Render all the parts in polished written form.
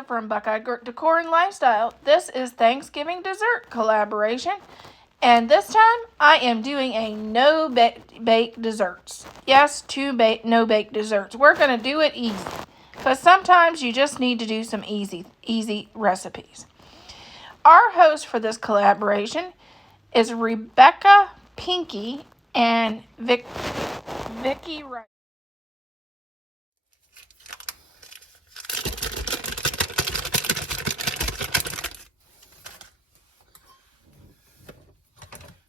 Melissa from Buckeye Decor and Lifestyle. This is Thanksgiving dessert collaboration. And this time I am doing a no-bake desserts. Yes, no-bake desserts. We're going to do it easy. Because sometimes you just need to do some easy recipes. Our host for this collaboration is Rebecca Pinky and Vicky Wright.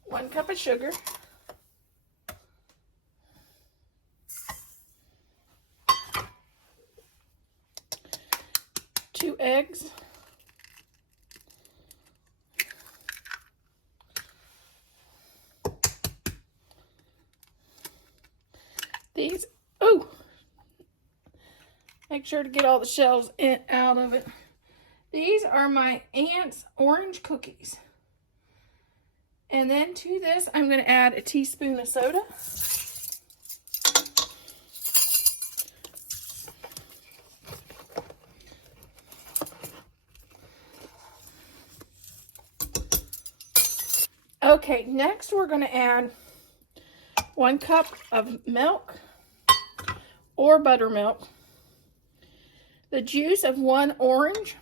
One cup of sugar. Two eggs. These, make sure to get all the shells out of it. These are my aunt's orange cookies. And then to this, I'm going to add a teaspoon of soda. Okay, next we're going to add 1 cup of milk or buttermilk, the juice of 1 orange.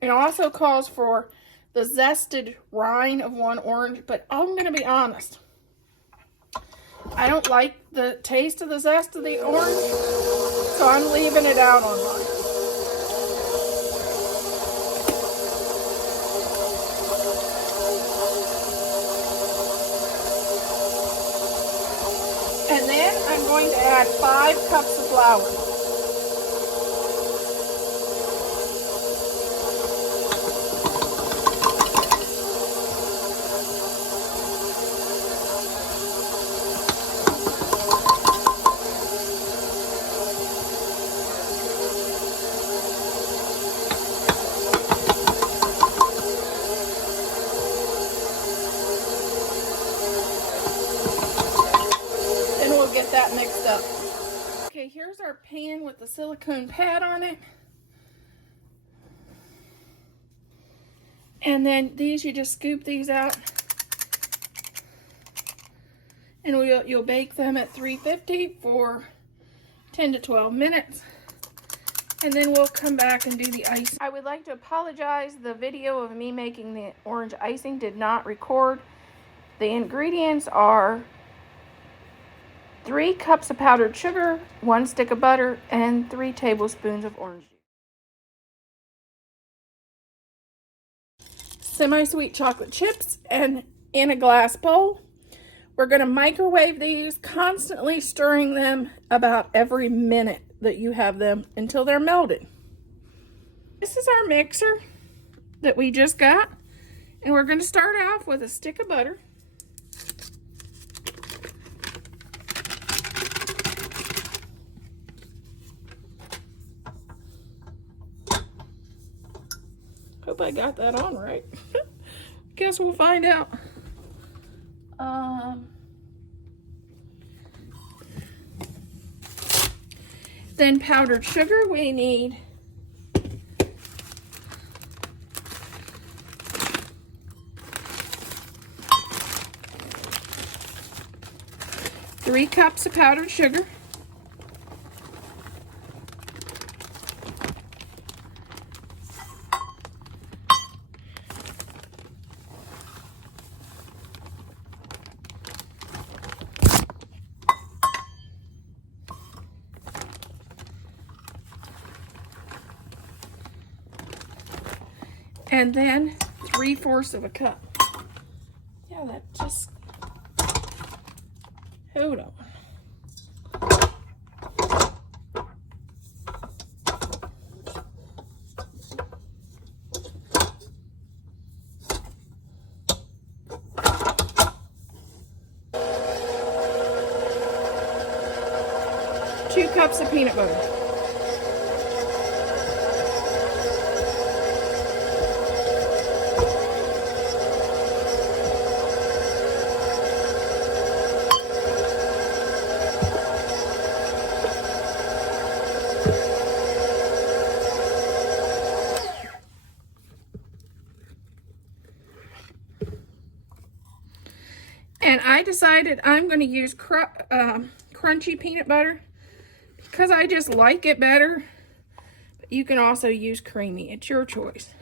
It also calls for the zested rind of 1 orange, but I'm going to be honest. I don't like the taste of the zest of the orange, so I'm leaving it out on mine. And then I'm going to add 5 cups of flour. Get that mixed up. Okay, here's our pan with the silicone pad on it. And then these, you just scoop these out. And you'll bake them at 350 for 10 to 12 minutes. And then we'll come back and do the icing. I would like to apologize. The video of me making the orange icing did not record. The ingredients are 3 cups of powdered sugar, 1 stick of butter, and 3 tablespoons of orange juice. Semi-sweet chocolate chips and in a glass bowl. We're going to microwave these, constantly stirring them about every minute that you have them until they're melted. This is our mixer that we just got, and we're going to start off with a stick of butter. Hope I got that on right. Guess we'll find out. Then powdered sugar, we need 3 cups of powdered sugar. And then 3/4 of a cup. Yeah, that just, hold on. Two cups of peanut butter. decided I'm going to use crunchy peanut butter because I just like it better. But you can also use creamy. It's your choice.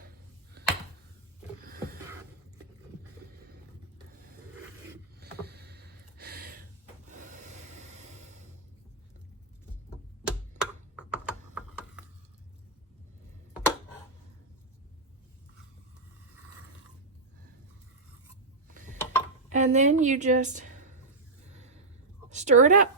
And then you just stir it up.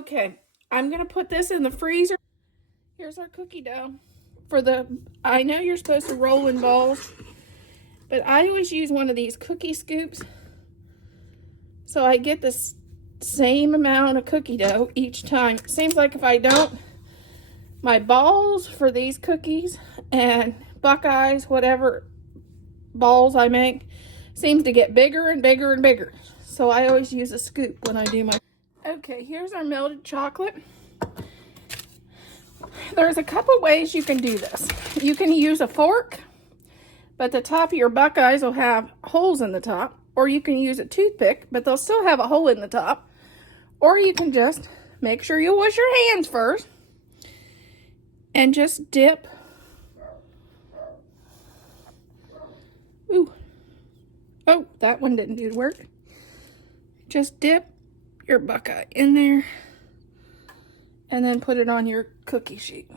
Okay, I'm gonna put this in the freezer. Here's our cookie dough. I know you're supposed to roll in balls, but I always use one of these cookie scoops so I get the same amount of cookie dough each time. It seems like if I don't, my balls for these cookies and Buckeyes, whatever balls I make, seems to get bigger and bigger and bigger. So I always use a scoop when I do my... Okay, here's our melted chocolate. There's a couple ways you can do this. You can use a fork, but the top of your Buckeyes will have holes in the top. Or you can use a toothpick, but they'll still have a hole in the top. Or you can just make sure you wash your hands first and just dip. Ooh. Oh, that one didn't do the work. Just dip your Buckeye in there and then put it on your cookie sheet.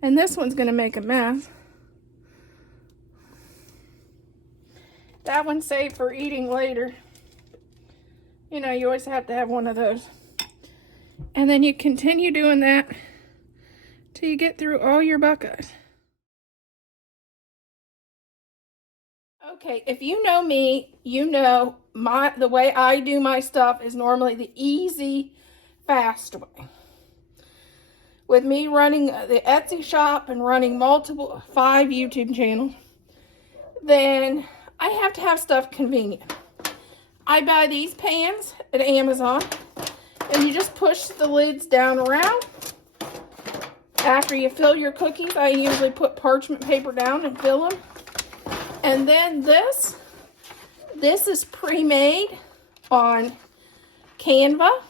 And this one's going to make a mess. That one's saved for eating later. You know, you always have to have one of those. And then you continue doing that till you get through all your Buckeyes. Okay, if you know me, you know the way I do my stuff is normally the easy, fast way. With me running the Etsy shop and running 5 YouTube channels, then I have to have stuff convenient. I buy these pans at Amazon, and you just push the lids down around. After you fill your cookies, I usually put parchment paper down and fill them. And then this is pre-made on Canva.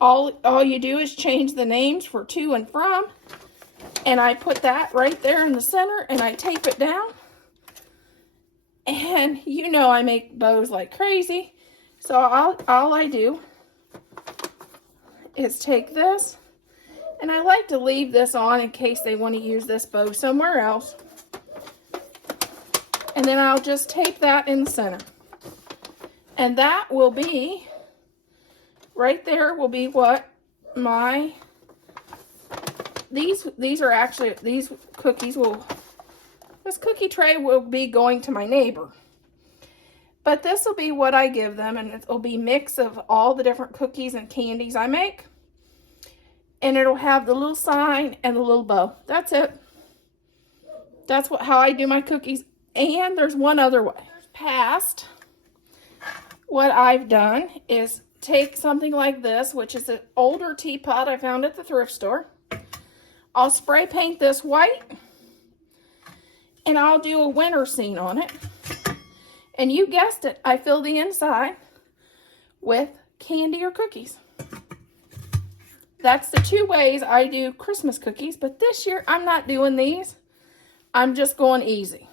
All you do is change the names for to and from. And I put that right there in the center and I tape it down. And you know I make bows like crazy. So all I do is take this, and I like to leave this on in case they want to use this bow somewhere else. And then I'll just tape that in the center. And that will be, right there will be what these cookies this cookie tray will be going to my neighbor. But this will be what I give them, and it will be a mix of all the different cookies and candies I make. And it'll have the little sign and the little bow. That's it. That's how I do my cookies. And there's one other way. Past, what I've done is take something like this, which is an older teapot I found at the thrift store. I'll spray paint this white, and I'll do a winter scene on it. And you guessed it, I fill the inside with candy or cookies. That's the 2 ways I do Christmas cookies, but this year I'm not doing these. I'm just going easy.